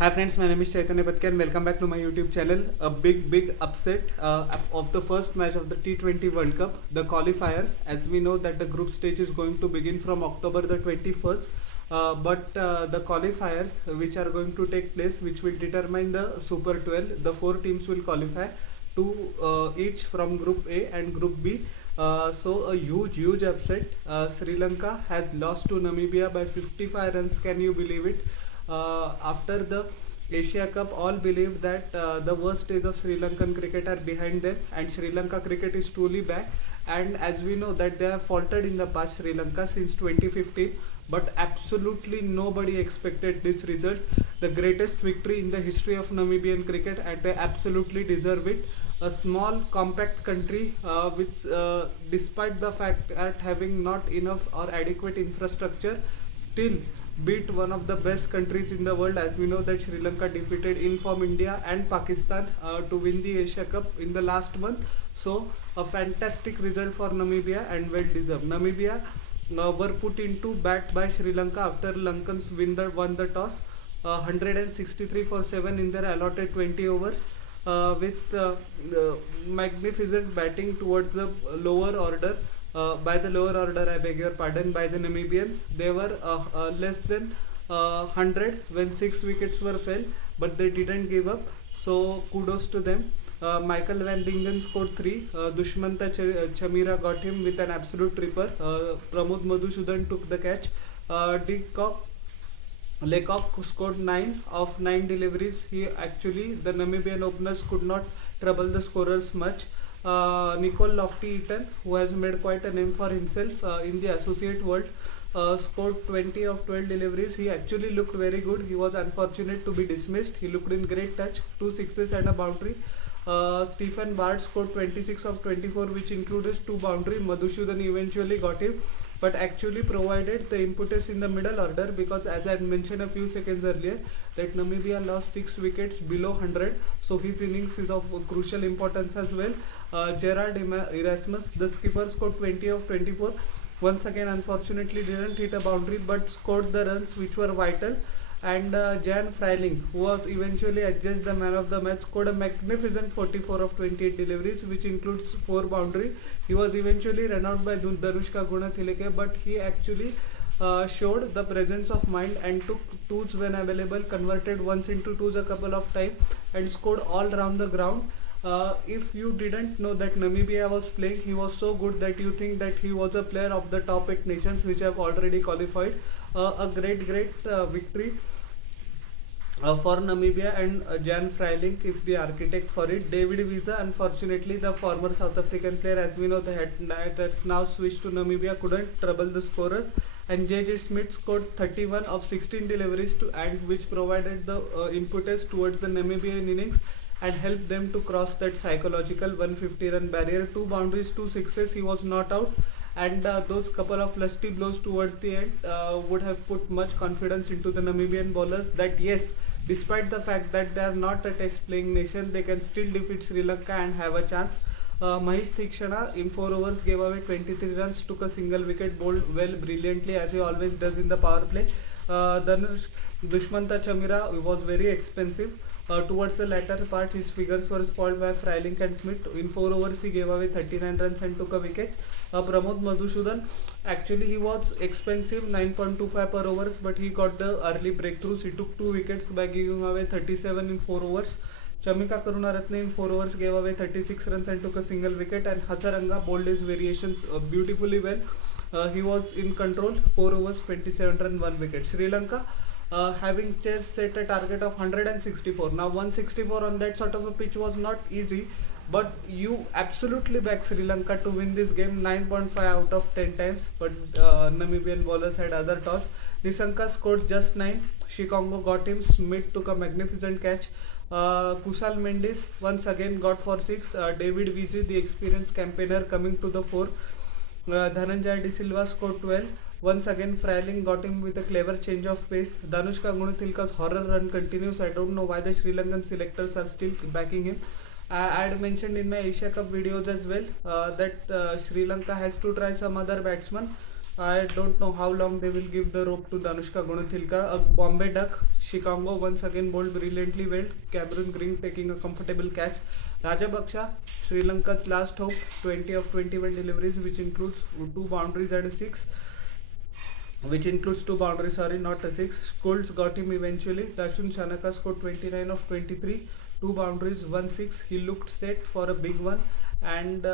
Hi friends, my name is Chaitanya Patke and welcome back to my YouTube channel. A big upset of the first match of the T20 World Cup, the qualifiers. As we know that the group stage is going to begin from October the 21st, but the qualifiers which are going to take place, which will determine the Super 12, the four teams will qualify, two each from Group A and Group B. So a huge upset. Sri Lanka has lost to Namibia by 55 runs. Can you believe it? After the Asia Cup, all believed that the worst days of Sri Lankan cricket are behind them, and Sri Lanka cricket is truly back. And as we know that they have faltered in the past, Sri Lanka since 2015, but absolutely nobody expected this result. The greatest victory in the history of Namibian cricket, and they absolutely deserve it. A small, compact country, which, despite the fact at having not enough or adequate infrastructure, still beat one of the best countries in the world. As we know that Sri Lanka defeated in-form India and Pakistan to win the Asia Cup in the last month. So a fantastic result for Namibia and well deserved. Namibia were put into bat by Sri Lanka after Lankans won the toss. 163 for 7 in their allotted 20 overs, with magnificent batting towards the lower order. By the lower order, I beg your pardon, by the Namibians. They were less than 100 when 6 wickets were fell, but they didn't give up. So kudos to them. Michael Van Dingen scored 3. Dushmanta Chamira got him with an absolute tripper. Pramod Madhusudan took the catch. Lecoq scored 9 of 9 deliveries. The Namibian openers could not trouble the scorers much. Nicole Lofty-Eaton, who has made quite a name for himself in the associate world, scored 20 of 12 deliveries. He actually looked very good. He was unfortunate to be dismissed. He looked in great touch, 2 sixes and a boundary. Stephen Bard scored 26 of 24, which included 2 boundaries. Madhusudan eventually got him, but actually provided the impetus in the middle order, because as I had mentioned a few seconds earlier that Namibia lost 6 wickets below 100, so his innings is of crucial importance as well. Gerard Erasmus, the skipper, scored 20 of 24. Once again, unfortunately didn't hit a boundary, but scored the runs which were vital. And Jan Freiling, who was eventually adjudged the man of the match, scored a magnificent 44 of 28 deliveries, which includes 4 boundaries. He was eventually run out by Danushka Gunathilake, but he actually showed the presence of mind and took twos when available, converted ones into twos a couple of times, and scored all round the ground. If you didn't know that Namibia was playing, he was so good that you think that he was a player of the top 8 nations which have already qualified. A great victory for Namibia, and Jan Freiling is the architect for it. David Visa, unfortunately the former South African player, as we know that's now switched to Namibia, couldn't trouble the scorers, and JJ Smith scored 31 of 16 deliveries which provided the impetus towards the Namibian innings and helped them to cross that psychological 150 run barrier. 2 boundaries, 2 sixes, he was not out, and those couple of lusty blows towards the end would have put much confidence into the Namibian bowlers that yes, despite the fact that they are not a test playing nation, they can still defeat Sri Lanka and have a chance. Mahesh Theekshana in 4 overs gave away 23 runs, took a single wicket, bowled well brilliantly as he always does in the power play. Dushmanta Chamira was very expensive. Towards the latter part, his figures were spoiled by Freiling and Smith. In 4 overs, he gave away 39 runs and took a wicket. Pramod Madhusudan, actually he was expensive, 9.25 per overs, but he got the early breakthroughs. He took 2 wickets by giving away 37 in 4 overs. Chamika Karunaratne in 4 overs gave away 36 runs and took a single wicket, and Hasaranga bowled his variations beautifully well. He was in control, 4 overs, 27 runs, 1 wicket. Sri Lanka, having just set a target of 164. Now 164 on that sort of a pitch was not easy, but you absolutely back Sri Lanka to win this game 9.5 out of 10 times, but Namibian bowlers had other toss. Nisanka scored just 9. Shikongo got him. Smith took a magnificent catch. Kusal Mendes once again got for 6. David Vizzi, the experienced campaigner, coming to the fore. Dhananjay De Silva scored 12. Once again, Freiling got him with a clever change of pace. Danushka Gunathilka's horror run continues. I don't know why the Sri Lankan selectors are still backing him. I had mentioned in my Asia Cup videos as well that Sri Lanka has to try some other batsman. I don't know how long they will give the rope to Danushka Gunathilka. Bombay Duck, Chicago once again bowled brilliantly well. Cameron Green taking a comfortable catch. Rajapaksha, Sri Lanka's last hope, 20 of 21 deliveries, which includes two boundaries and a six. Which includes two boundaries, sorry, not a six. Schultz got him eventually. Dashun Shanaka scored 29 of 23, two boundaries, 1 6. He looked set for a big one, and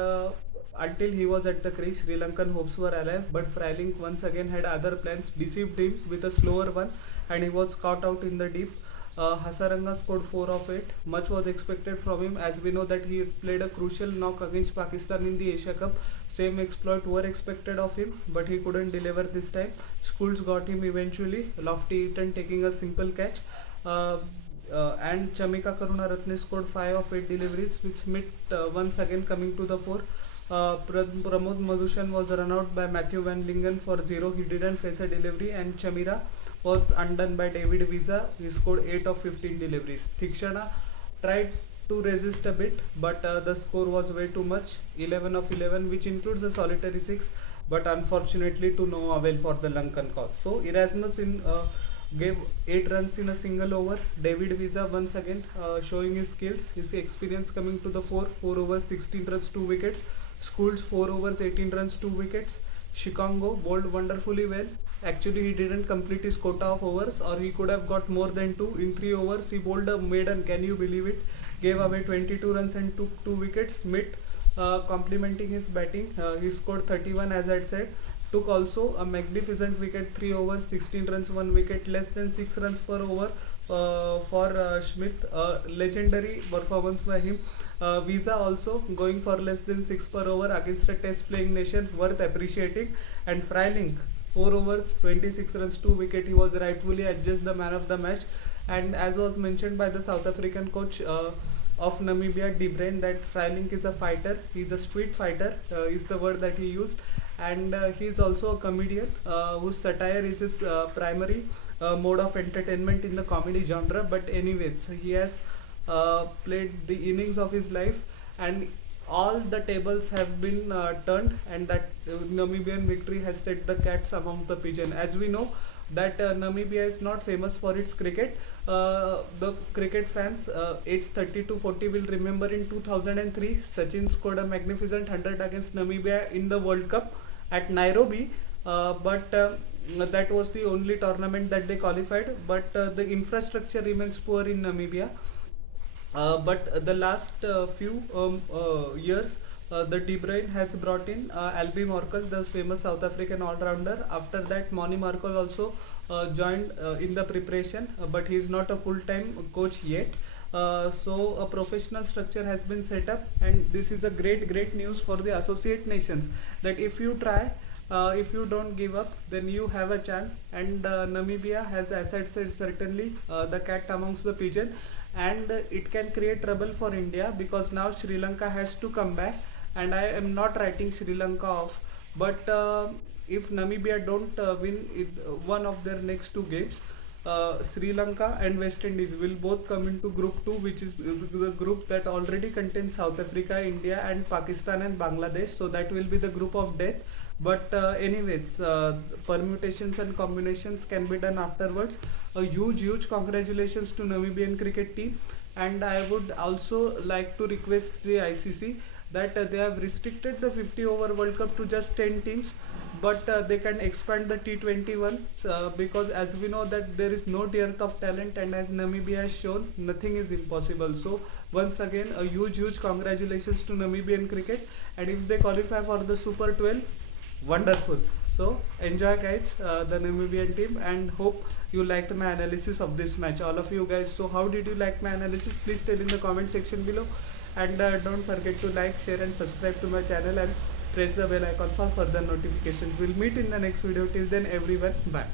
until he was at the crease, Sri Lankan hopes were alive. But Freiling once again had other plans, deceived him with a slower one, and he was caught out in the deep. Hasaranga scored 4 of 8. Much was expected from him, as we know that he played a crucial knock against Pakistan in the Asia Cup. Same exploit were expected of him, but he couldn't deliver this time. Schools got him eventually. Lofty Eaton taking a simple catch. And Chamika Karunaratne scored 5 of 8 deliveries, with Smith once again coming to the fore. Pramod Madhushan was run out by Matthew Van Lingen for 0. He didn't face a delivery, and Chamira was undone by David Visa. He scored 8 of 15 deliveries. Thikshana tried to resist a bit, but the score was way too much, 11 of 11, which includes a solitary 6, but unfortunately to no avail for the Lankan cause. So Erasmus gave 8 runs in a single over. David Visa once again showing his skills, his experience coming to the fore. 4 overs, 16 runs, 2 wickets. Schools 4 overs, 18 runs, 2 wickets. Chicago bowled wonderfully well. Actually, he didn't complete his quota of overs, or he could have got more than 2. In 3 overs, he bowled a maiden, can you believe it? Gave away 22 runs and took 2 wickets. Mitt complimenting his batting. He scored 31, as I said. Took also a magnificent wicket, 3 overs, 16 runs, 1 wicket, less than 6 runs per over for Schmidt. Legendary performance by him. Visa also going for less than 6 per over against a test playing nation, worth appreciating. And Freiling, 4 overs, 26 runs, 2 wicket. He was rightfully adjudged the man of the match. And as was mentioned by the South African coach of Namibia, De Bruyn, that Freiling is a fighter. He's a street fighter, is the word that he used. And he is also a comedian whose satire is his primary mode of entertainment in the comedy genre. But anyways, he has played the innings of his life, and all the tables have been turned, and that Namibian victory has set the cats among the pigeon. As we know that Namibia is not famous for its cricket. The cricket fans aged 30 to 40 will remember in 2003, Sachin scored a magnificent 100 against Namibia in the World Cup at Nairobi, but that was the only tournament that they qualified. But the infrastructure remains poor in Namibia. But the last few years, the De Bruyn has brought in Albie Markel, the famous South African all-rounder. After that, Moni Markel also joined in the preparation, but he is not a full-time coach yet. So a professional structure has been set up, and this is a great news for the associate nations, that if you try, if you don't give up, then you have a chance. And Namibia has, as I said, certainly the cat amongst the pigeon, and it can create trouble for India, because now Sri Lanka has to come back. And I am not writing Sri Lanka off, but if Namibia don't win one of their next 2 games, Sri Lanka and West Indies will both come into Group 2, which is the group that already contains South Africa, India and Pakistan and Bangladesh. So that will be the group of death. But anyways, permutations and combinations can be done afterwards. A huge congratulations to Namibian cricket team. And I would also like to request the ICC that they have restricted the 50 over World Cup to just 10 teams, but they can expand the T20 one, because as we know that there is no dearth of talent, and as Namibia has shown, nothing is impossible. So once again, a huge congratulations to Namibian cricket, and if they qualify for the Super 12, wonderful. So enjoy guys, the Namibian team, and hope you liked my analysis of this match, all of you guys. So how did you like my analysis? Please tell in the comment section below. And don't forget to like, share and subscribe to my channel, and press the bell icon for further notifications. We'll meet in the next video. Till then everyone, bye.